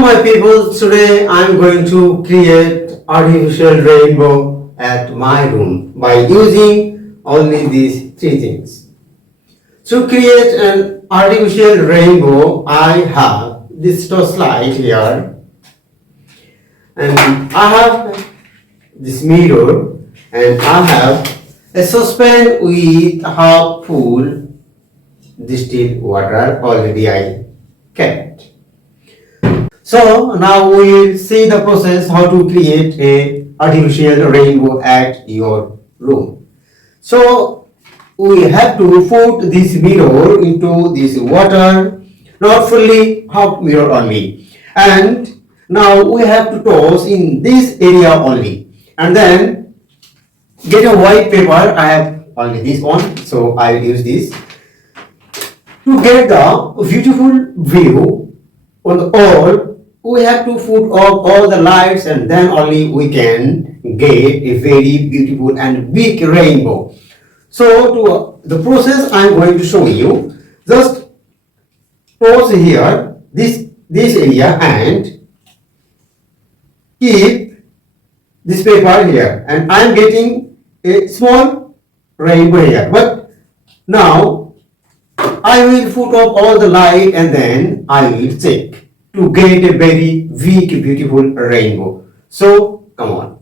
my people, today I'm going to create artificial rainbow at my room by using only these three things. To create an artificial rainbow, I have this torchlight here, and I have this mirror, and I have a saucepan with half full distilled water already I kept. So now we will see the process how to create a artificial rainbow at your room. So we have to put this mirror into this water, not fully, half mirror only. And now we have to toss in this area only. And then get a white paper. I have only this one, so I will use this to get the beautiful view on all. We have to put all the lights, and then only we can get a very beautiful and big rainbow. So to the process I am going to show you, just pause here this area and keep this paper here, and I am getting a small rainbow here. But now I will put up all the light, and then I will check to get a very big beautiful rainbow. So come on.